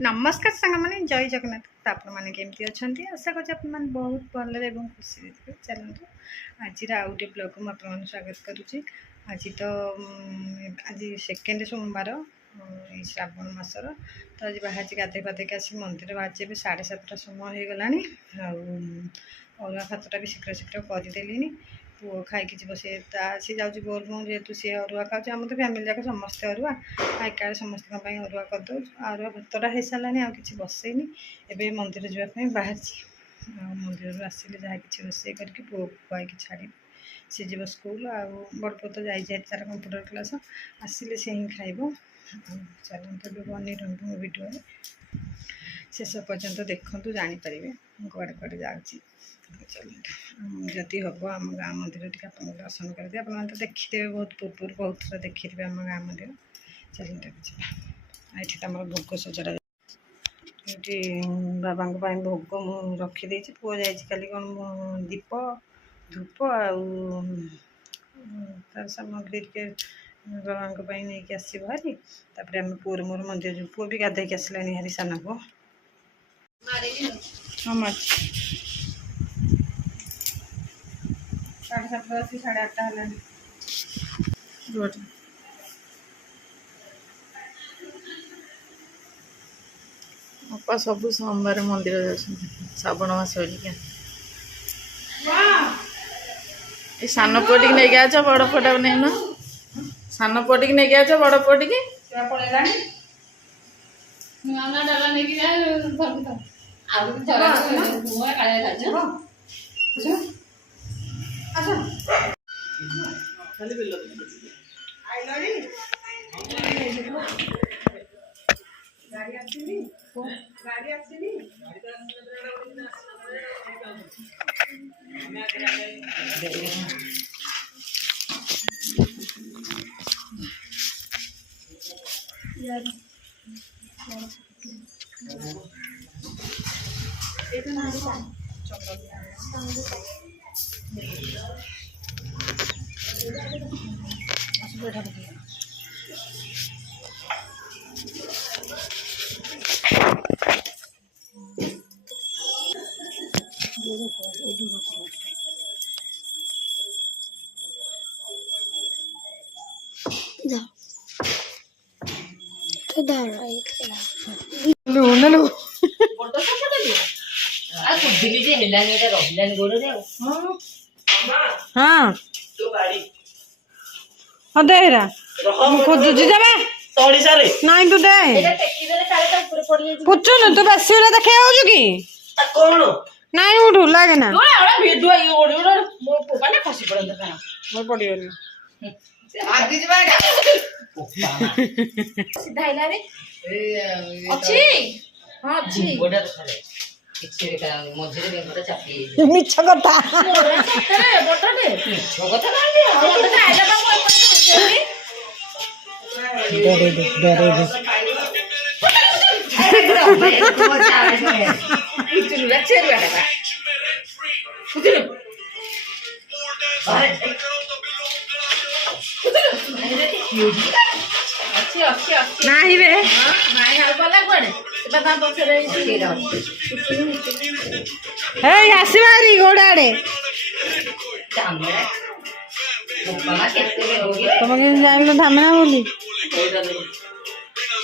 नमस्कार सांग मैंने जय जगन्नाथ तो आपण मैंने केमती अच्छा आशा कर बहुत भल खुशी थे। चलते आज आउ गए ब्लॉग को मुझे स्वागत करुच्ची। आज तो आज सेकेंड सोमवार श्रावण मासर तो आज बाहर गाधे पाधे आस मंदिर आज भी 7:30 समय हो गलानी। अरुआ भातटा भी शीघ्र शीघ्र करदेली। पुओ खाई जी सी जाऊँगी बोलबम जेहेतु सी अरुआ खाऊँ आम तो फैमिली जाक समस्ते अरुआ एका समस्त अरुआ करदे अरुआ भातटा हो सारा आ कि बसैनी एवं मंदिर जावाई बाहर मंदिर आसिले जहाँ कि रोषे करके पुओ खुआई छाड़ी सी जीव स्कूल आ बड़ पुओ तो जाए तार कंप्यूटर क्लास आसिले से ही खाइब। चलते भी बनी रहा वीडियो शेष पर्यंत देखु जापर कड़े कड़े जाऊँगी। जदि हम आम गाँ मंदिर टी आप दर्शन करदे आप तो देखिदे बहुत पूर्व बहुत थर देखिए आम गाँ मंदिर। चलते ये आम भोग सजड़ा ये बाबा भोग मुझे रखीदे पुओ जाली कौन दीप धूप तार सामग्री टे बाबा नहीं आसो भारी तापर आम पुअर मोर मंदिर पुओ भी गाधे आसला हारी सान पुओ साढ़े 7 साढ़े 8 है। अपा सब सोमवार मंदिर श्रावण मास सान पुआ टी नहीं आज बड़ पुआ नहीं न सान पुआ टी नहीं आज बड़ पुआ टी हाँ देरा खोजुची जाबे नाई तू दे पुचु न तू बेसी वाला देखे आउजु की कोन नाई उठू लागे ना ओड़ा वीडियो ये ओड़ा मो माने खसी पड़न का मो पड़ियोनी आगे जबा सीधा आइला रे अछि हां अछि ओडा खरे किछे का मझरे बेंगटा चापी मिछ कथा सतरे बटने मिछ कथा नांदी मते तो आइला बा डरे नहीं बे आसबारी गोड़े तुम जान धामना बोली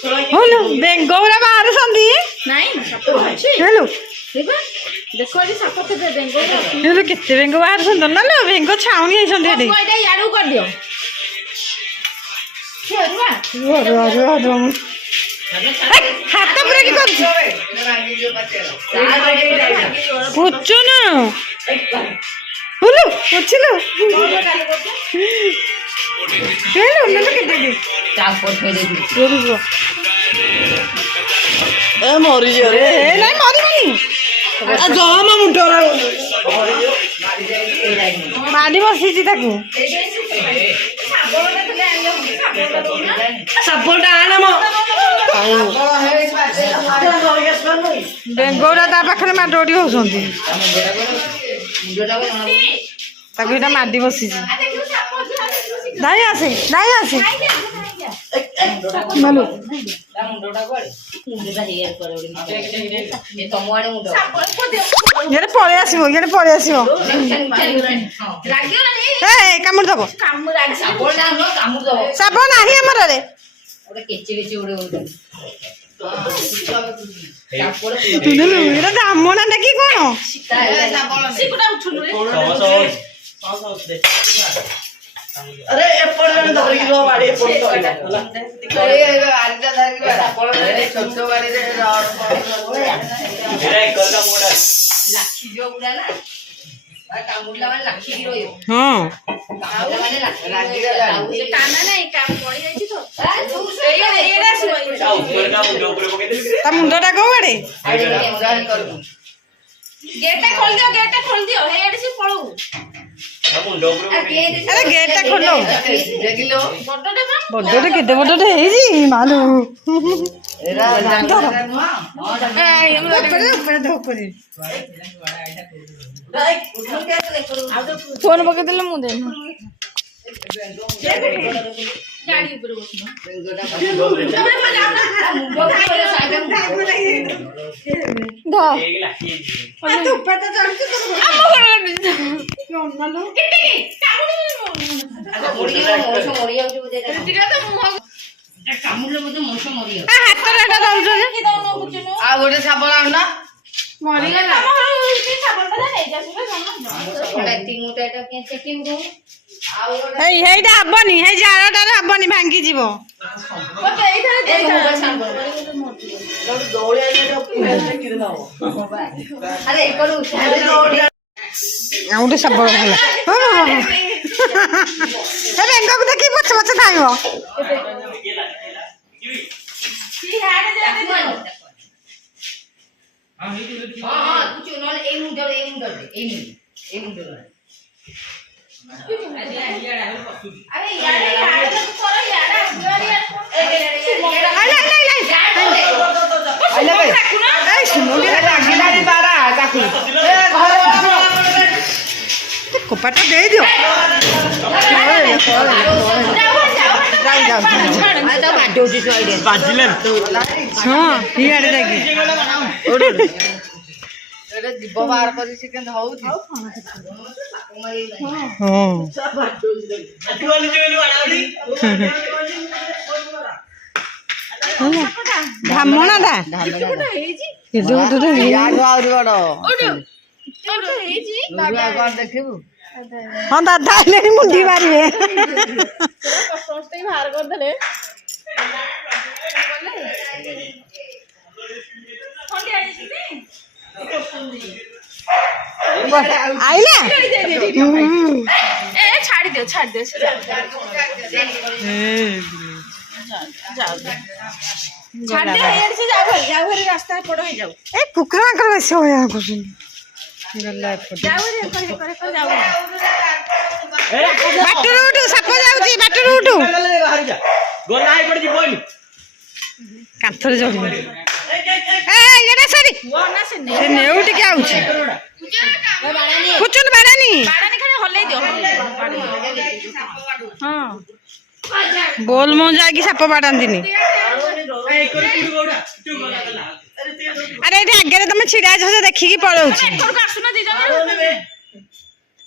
हेलो बेंगोरा बाहर संदी नहीं हेलो देखो ये साफ थे बेंगोरा हेलो केते बेंगो बाहर संद ना लो बेंगो छाउनी है संदे एडी कोइडा याडू कर दियो छेरुआ हाथ पूरा की कर पुच्चो ना हेलो पुछलो हेलो नले केते के चाल पर फेरे दी ए मरी जे रे ए नहीं मरी बनी आ जमा मुंडरा माडी बसी छी ताकू सपोर्ट आना मो बेंगोरा ता पाखरे माडोडी होसंती ताकू एटा माडी बसी छी नहीं आसे ମାଲୁ ଇଆଡ଼େ ପଳେଇ ଆସିବ କାମୁଡ଼ି ଦବ ସାପ ନାହିଁ ଆମର ଧାମଣା ଡାକି କଣ अरे एपड़ में धर किलो बाड़ी एपड़ तो अरे आरिटा धर के छोटो बाड़ी रे रड एरा एकर का मोड़ा लाखी जो बुडा ना भाई कामुडला माने लाखी की रोयो हां कामुडला माने लाखी से काना नहीं काम पड़ी जाई तो एड़ा सुई ऊपर का मुंडो ऊपर पके दे ता मुंडटा कोआडे गेटा खोल दियो हे एड़ी से पळू अरे गेटा खोलो बड्डे केते बड्डे हेजी मालू एरा फोन पके देले मु दे गाड़ी ऊपर बसना गोटे साबल आना ହେଇଟା ହବନି ହେଇ ଜାରଟାରେ ହବନି ଭାଙ୍ଗି ଯିବ ଆଉ ଗୋଟେ ଶାବଳ ହେଲା ବେଙ୍ଗକୁ ଦେଖି ପଛ ପଛ ଖାଇବ कोपाटा दे दियो हाँ इे जाकि जीव बाहर कर धामणा देखू हाँ दादा मुंडी मारे आइला छाड़ी दियो रास्ता पड़ हो जाओ ए कुकरा कर वैसे होया कुछ बाटरू उठू साप जाउची बाटरू उठू गोला आई पड़ जी बोल कांथरे जोड़ी ए एडा सरी से नेउटी के आउची कुचन बाड़ानी खाली हल्ले दियो हां बोल मो जाकी साप बाड़ांदिनी अरे एठी आगे रे तुम छिड़ा छ देखि की पळौची एठर आसुना दी जन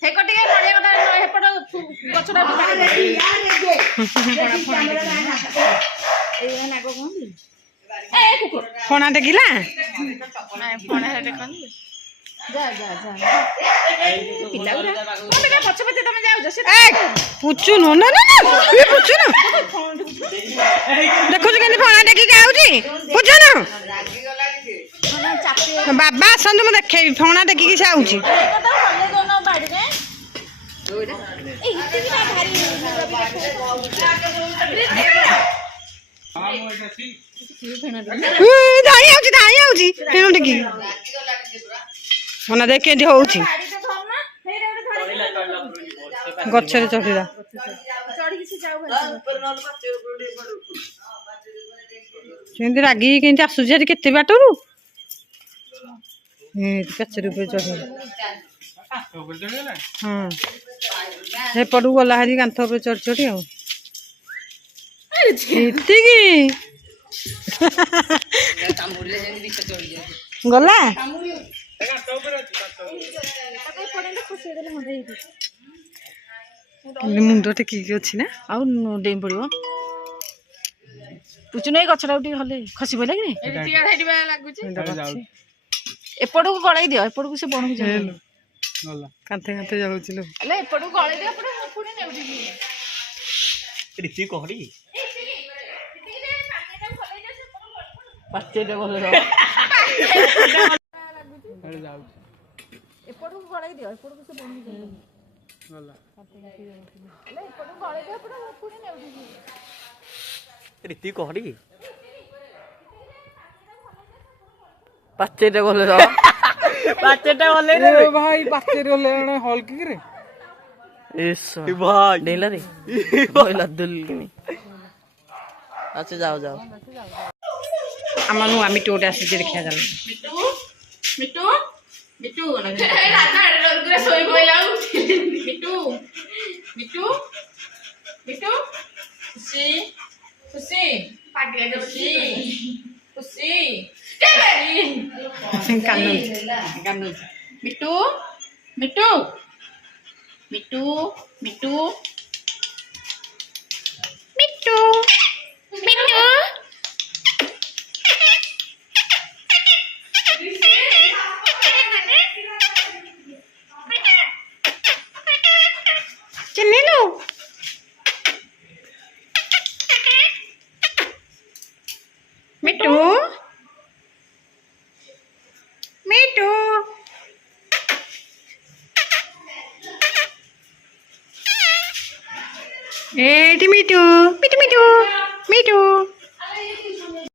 हे को टिके पड़े गोटा हेपड गछडा ए ना को कोन ए कुकुर फोना देखिला ना फोना हेटे कोन जा पिला उरा कोन के पछ पछ तमे जाउ जसे ए पुचु न न न ये पुचु न देखो जे केनी फोना देखि के आउची पुचु न बाबा आसନ୍ତୁ ମୁଁ ଦେଖେଇବି ଫଣା ଦେଖିକି ସେ ଆଉଛି ଧାଇଁ ଆଉଛି ଫେଣ ଦେଖି ଫଣା ଦେଖ କେମିତି ହଉଛି ଗଛରେ ଚଢିଲା ସେମିତି ରାଗିକି କେମିତି ଆସୁଛି ଆଜି କେତେ ବାଟରୁ पचर चढ़ हाँ पड़ू गला हारी कांथ चढ़ चढ़ी ଏତିକି ଗଲା ମୁଣ୍ଡ ଟେକିକି ଅଛି ନା ଆଉ ଡେଇଁ ପଡିବ ପୁଚୁ ନେଇ ଗଛଟାକୁ ଟିକେ ହଲେ ଖସି ପଇଲା କି ଏପଟକୁ ଗଳେଇ ଦିଅ ଏପଟକୁ ସେ ବଣକୁ ଯାଉ କାନ୍ଥେ କାନ୍ଥେ ଯାଉଛି ଲୋ ହେଲେ ଏପଟକୁ ଗଳେଇ ଦିଅ ପୁଣି ନେଉଠି ରୀତି କହରି ପାଚେଟା ଭଲ ଏପଟକୁ ଗଳେଇ ଦିଅ ଏପଟକୁ ସେ ବଣକୁ ଯାଉ ହେଲେ ଏପଟକୁ ଗଳେଇ ଦିଅ ପୁଣି ନେଉଠି ରୀତି କହରି ପାଚେଟା ଭଲ ପାଚେଟା ଭଲ ଭାଇ ପାଚେରୀ ଗଲେ ହଲ୍ କି ରେ ଭାଇ ଡେଇଲା ରେ ଭଇଲା ଦୁଲକିନି ଆଚ୍ଛା ଯାଅ ଯାଅ ଆମ ନୂଆ ମିଟୁ ଗୋଟେ ଆସିଛି ଦେଖିବା ଚାଲ କାନ୍ଦୁଛି ମିଟୁ ମିଟୁ ମିଟୁ ମିଟୁ ମିଟୁ ମିଟୁ ଚିହ୍ନିଲୁ ମିଟୁ ମିଟୁ ଏଇଠି ମିଟୁ